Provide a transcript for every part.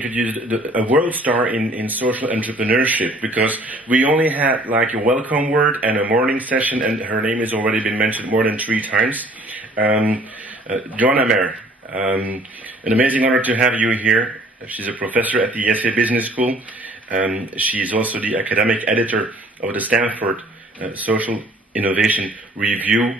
Introduced a world star in social entrepreneurship, because we only had like a welcome word and a morning session, and her name has already been mentioned more than 3 times. Joanna Mer, an amazing honor to have you here. She's a professor at the SA Business School. She's also the academic editor of the Stanford Social Innovation Review.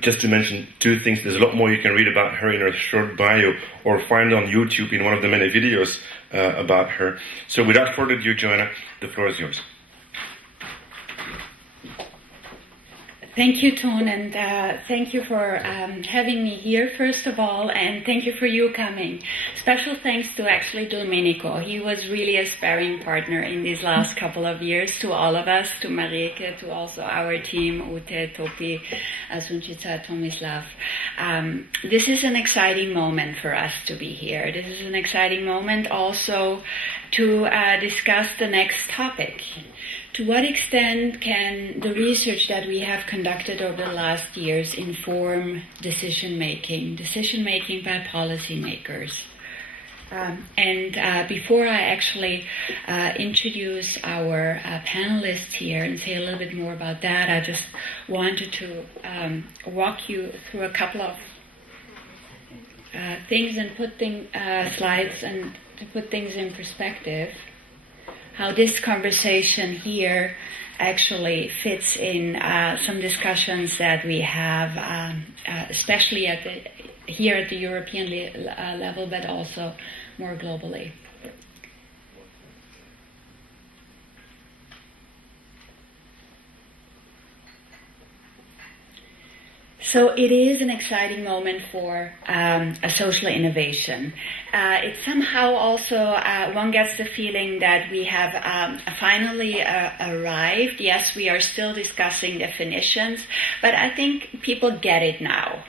Just to mention 2 things, there's a lot more you can read about her in her short bio or find on YouTube in one of the many videos about her. So without further ado, Joanna, the floor is yours. Thank you, Toon, and thank you for having me here, first of all, and thank you for you coming. Special thanks to actually Domenico. He was really a sparring partner in these last couple of years, to all of us, to Marike, to also our team, Ute, Topi, Sunčica, Tomislav. This is an exciting moment for us to be here. This is an exciting moment also to discuss the next topic. To what extent can the research that we have conducted over the last years inform decision-making by policymakers? Before I actually introduce our panelists here and say a little bit more about that, I just wanted to walk you through a couple of things and put slides and to put things in perspective. How this conversation here actually fits in some discussions that we have, especially here at the European level, but also more globally. So it is an exciting moment for a social innovation. It somehow also, one gets the feeling that we have finally arrived. Yes, we are still discussing definitions, but I think people get it now.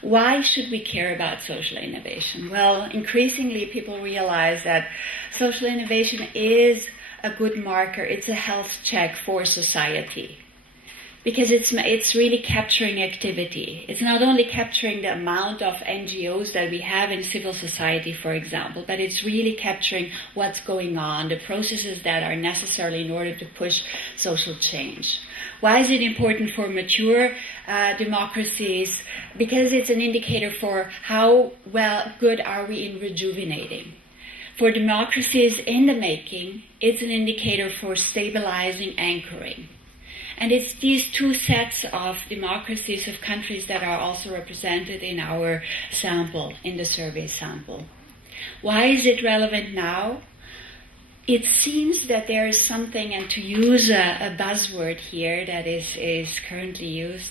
Why should we care about social innovation? Well, increasingly people realize that social innovation is a good marker. It's a health check for society. Because it's really capturing activity. It's not only capturing the amount of NGOs that we have in civil society, for example, but it's really capturing what's going on, the processes that are necessary in order to push social change. Why is it important for mature democracies? Because it's an indicator for how good are we in rejuvenating. For democracies in the making, it's an indicator for stabilizing, anchoring. And it's these 2 sets of democracies, of countries, that are also represented in our sample, in the survey sample. Why is it relevant now? It seems that there is something, and to use a buzzword here that is currently used,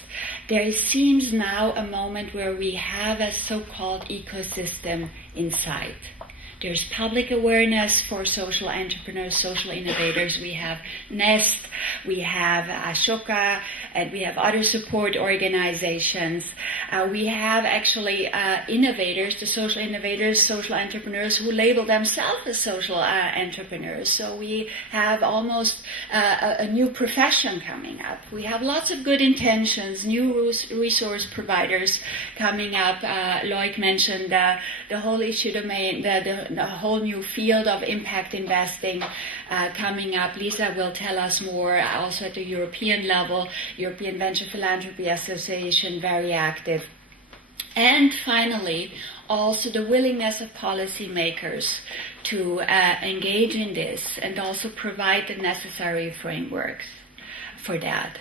there seems now a moment where we have a so-called ecosystem in sight. There's public awareness for social entrepreneurs, social innovators. We have NEST, we have Ashoka, and we have other support organizations. We have actually innovators, the social innovators, social entrepreneurs who label themselves as social entrepreneurs. So we have almost a new profession coming up. We have lots of good intentions, new resource providers coming up. Lloyd mentioned the whole issue domain, the whole new field of impact investing coming up. Lisa will tell us more. Also at the European level, European Venture Philanthropy Association, very active. And finally, also the willingness of policymakers to engage in this and also provide the necessary frameworks for that.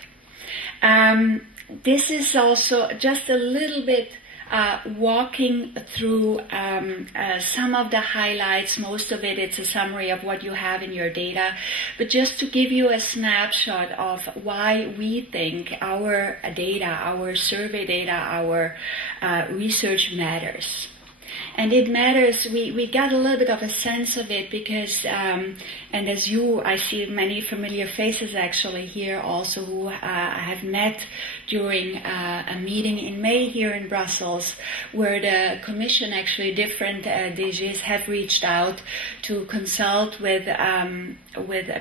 This is also just a little bit walking through some of the highlights. Most of it's a summary of what you have in your data, but just to give you a snapshot of why we think our data, our survey data, our research matters. And it matters, we got a little bit of a sense of it because, and as I see many familiar faces actually here also who I have met during a meeting in May here in Brussels, where the Commission, actually different DGs, have reached out to consult with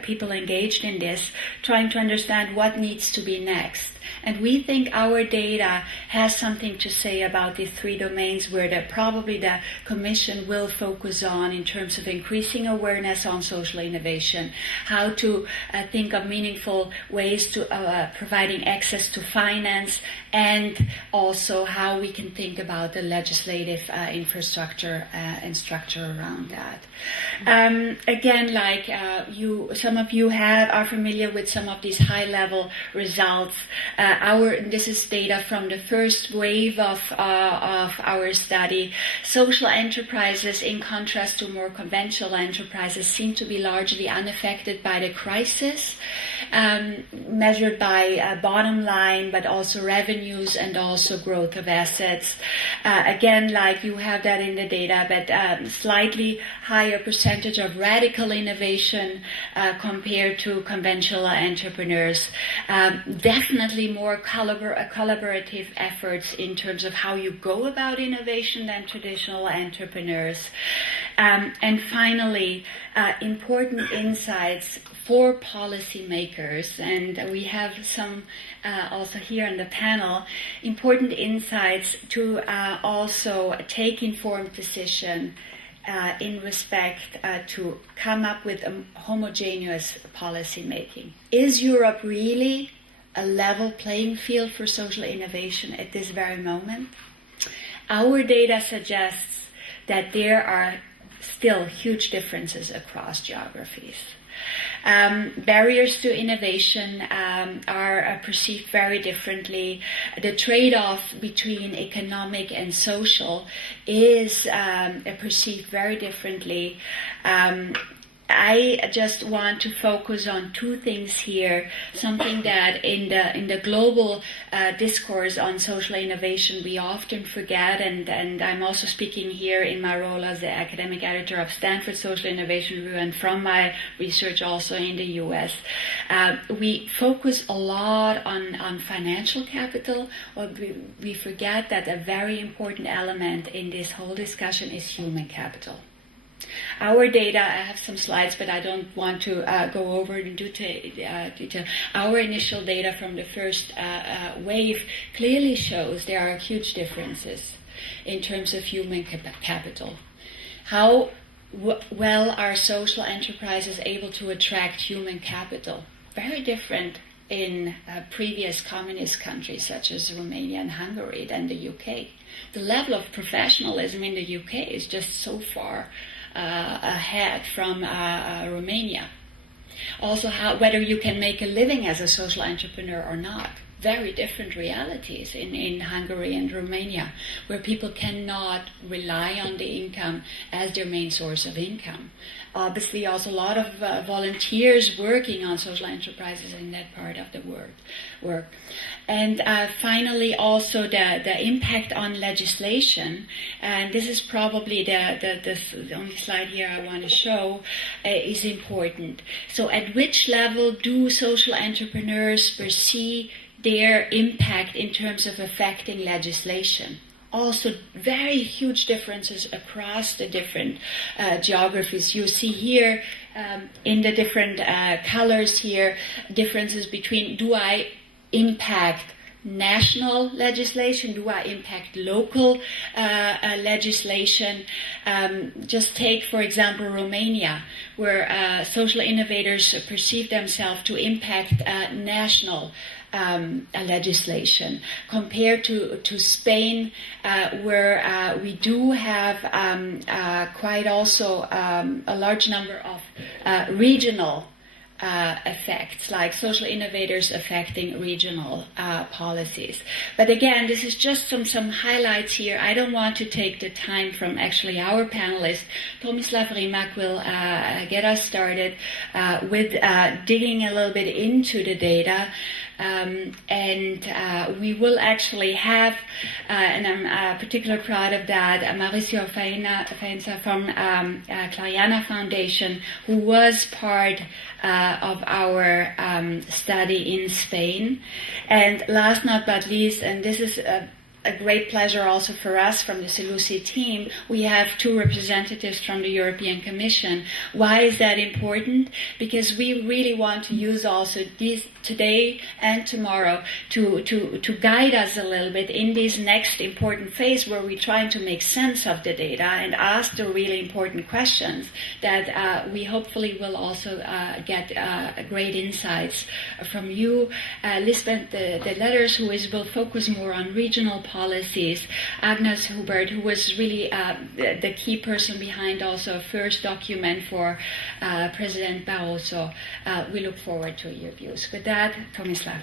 people engaged in this, trying to understand what needs to be next. And we think our data has something to say about these 3 domains where probably probably the Commission will focus on in terms of increasing awareness on social innovation, how to think of meaningful ways to providing access to finance, and also how we can think about the legislative infrastructure and structure around that. Again, like some of you are familiar with some of these high-level results. This is data from the first wave of our study. Social enterprises, in contrast to more conventional enterprises, seem to be largely unaffected by the crisis, measured by bottom line, but also revenues and also growth of assets. Again, like you have that in the data, but slightly higher percentage of radical innovation compared to conventional entrepreneurs. Definitely more collaborative efforts in terms of how you go about innovation than traditional entrepreneurs. And finally, important insights for policymakers, and we have some also here on the panel, important insights to also take informed decision in respect to come up with a homogeneous policy making. Is Europe really a level playing field for social innovation at this very moment? Our data suggests that there are still huge differences across geographies. Barriers to innovation are perceived very differently. The trade-off between economic and social is perceived very differently. I just want to focus on two things here, something that in the global discourse on social innovation we often forget, and I'm also speaking here in my role as the academic editor of Stanford Social Innovation Review and from my research also in the US. We focus a lot on financial capital, but we forget that a very important element in this whole discussion is human capital. Our data, I have some slides, but I don't want to go over in detail. Our initial data from the first wave clearly shows there are huge differences in terms of human capital. How well are social enterprises able to attract human capital? Very different in previous communist countries such as Romania and Hungary than the UK. The level of professionalism in the UK is just so far ahead from Romania. Also, whether you can make a living as a social entrepreneur or not. Very different realities in Hungary and Romania, where people cannot rely on the income as their main source of income. Obviously, also a lot of volunteers working on social enterprises in that part of the work. And finally, also the impact on legislation. And this is probably the only slide here I want to show is important. So at which level do social entrepreneurs perceive their impact in terms of affecting legislation? Also very huge differences across the different geographies. You see here in the different colors here, differences between do I impact national legislation, do I impact local legislation? Just take, for example, Romania, where social innovators perceive themselves to impact national legislation, compared to Spain, where we do have quite also a large number of regional effects, like social innovators affecting regional policies. But again, this is just some highlights here. I don't want to take the time from actually our panelist. Tomislav Rimak will get us started with digging a little bit into the data. And we will actually have, and I'm particularly proud of that, Mauricio Faenza from Clariana Foundation, who was part of our study in Spain. And last but not least, and this is a great pleasure also for us from the SELUSI team. We have 2 representatives from the European Commission. Why is that important? Because we really want to use also these today and tomorrow to guide us a little bit in this next important phase where we're trying to make sense of the data and ask the really important questions that we hopefully will also get great insights from you. Lisbeth the Letters, who will focus more on regional policies. Agnes Hubert, who was really the key person behind also a first document for President Barroso. We look forward to your views. With that, Tomislav.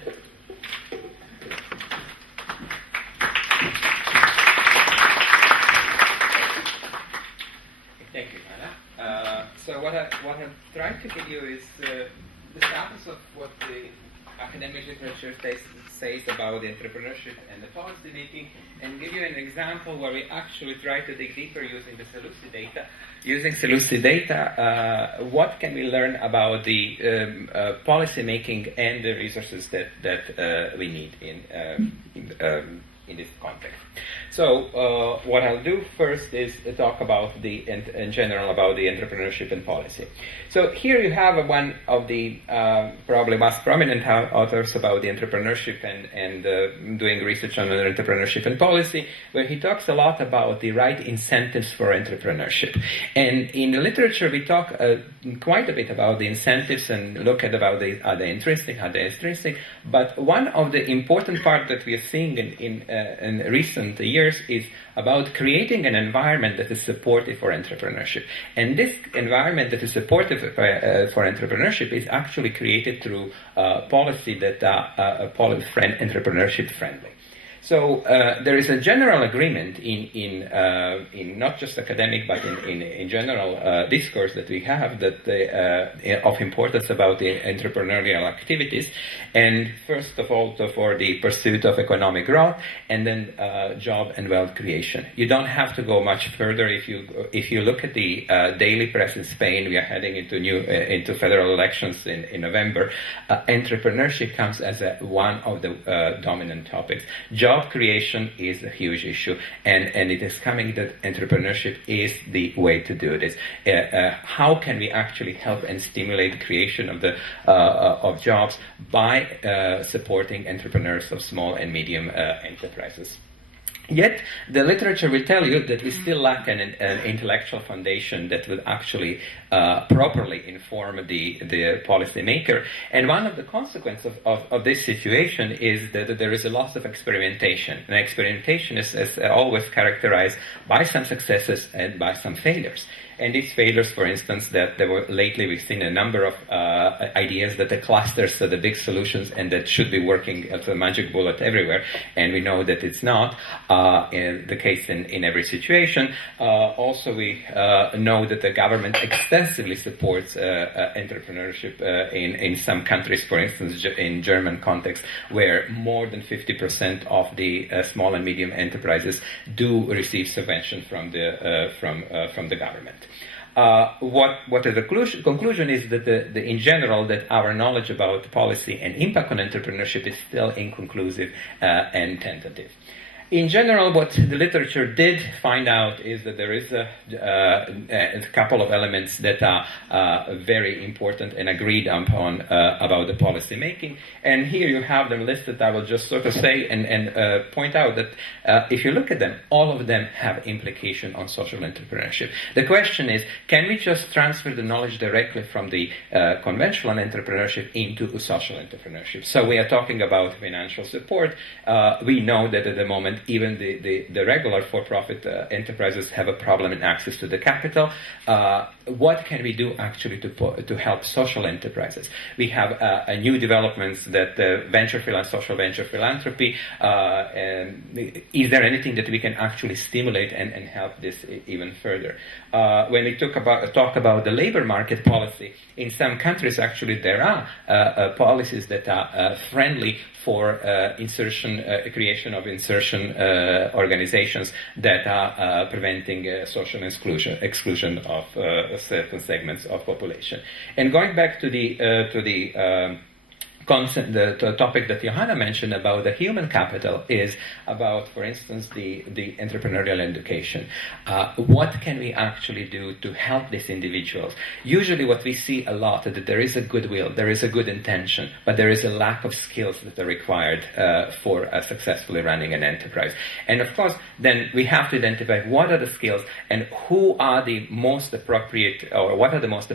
Thank you, Anna. So what I'm trying to give you is the status of what the academic literature says about the entrepreneurship and the policy making, and give you an example where we actually try to dig deeper using the SELUSI data. Using SELUSI data, what can we learn about the policy making and the resources that we need in this context. So what I'll do first is talk about in general about the entrepreneurship and policy. So here you have one of the probably most prominent authors about the entrepreneurship and doing research on entrepreneurship and policy, where he talks a lot about the right incentives for entrepreneurship. And in the literature we talk quite a bit about the incentives and look at about are they intrinsic, are they extrinsic. But one of the important part that we are seeing in recent years is about creating an environment that is supportive for entrepreneurship. And this environment that is supportive for entrepreneurship is actually created through policy that are entrepreneurship friendly. So there is a general agreement in not just academic but in general discourse that we have that of importance about the entrepreneurial activities, and first of all for the pursuit of economic growth, and then job and wealth creation. You don't have to go much further if you look at the daily press in Spain. We are heading into federal elections in November. Entrepreneurship comes as one of the dominant topics. Job creation is a huge issue, and it is coming that entrepreneurship is the way to do this. How can we actually help and stimulate creation of jobs by supporting entrepreneurs of small and medium enterprises? Yet, the literature will tell you that we still lack an intellectual foundation that would actually properly inform the policymaker. And one of the consequences of this situation is that there is a loss of experimentation. And experimentation is always characterized by some successes and by some failures. And these failures, for instance, that lately we've seen a number of ideas that the clusters are the big solutions and that should be working as a magic bullet everywhere, and we know that it's not the case in every situation. Also, we know that the government extensively supports entrepreneurship in some countries, for instance, in German context, where more than 50% of the small and medium enterprises do receive subvention from the government. What is the conclusion is that in general that our knowledge about policy and impact on entrepreneurship is still inconclusive and tentative. In general, what the literature did find out is that there is a couple of elements that are very important and agreed upon about the policy making. And here you have them listed. I will just sort of say and point out that if you look at them, all of them have implication on social entrepreneurship. The question is, can we just transfer the knowledge directly from the conventional entrepreneurship into social entrepreneurship? So we are talking about financial support. We know that at the moment even the regular for-profit enterprises have a problem in access to the capital. What can we do actually to help social enterprises? We have new developments that social venture philanthropy. Is there anything that we can actually stimulate and help this even further? When we talk about the labor market policy, in some countries actually there are policies that are friendly for creation of insertion organizations that are preventing social exclusion of certain segments of population. And going back to the the topic that Johanna mentioned about the human capital is about, for instance, the entrepreneurial education. What can we actually do to help these individuals? Usually what we see a lot is that there is a goodwill, there is a good intention, but there is a lack of skills that are required for successfully running an enterprise. And of course, then we have to identify what are the skills and who are the most appropriate, or what are the most appropriate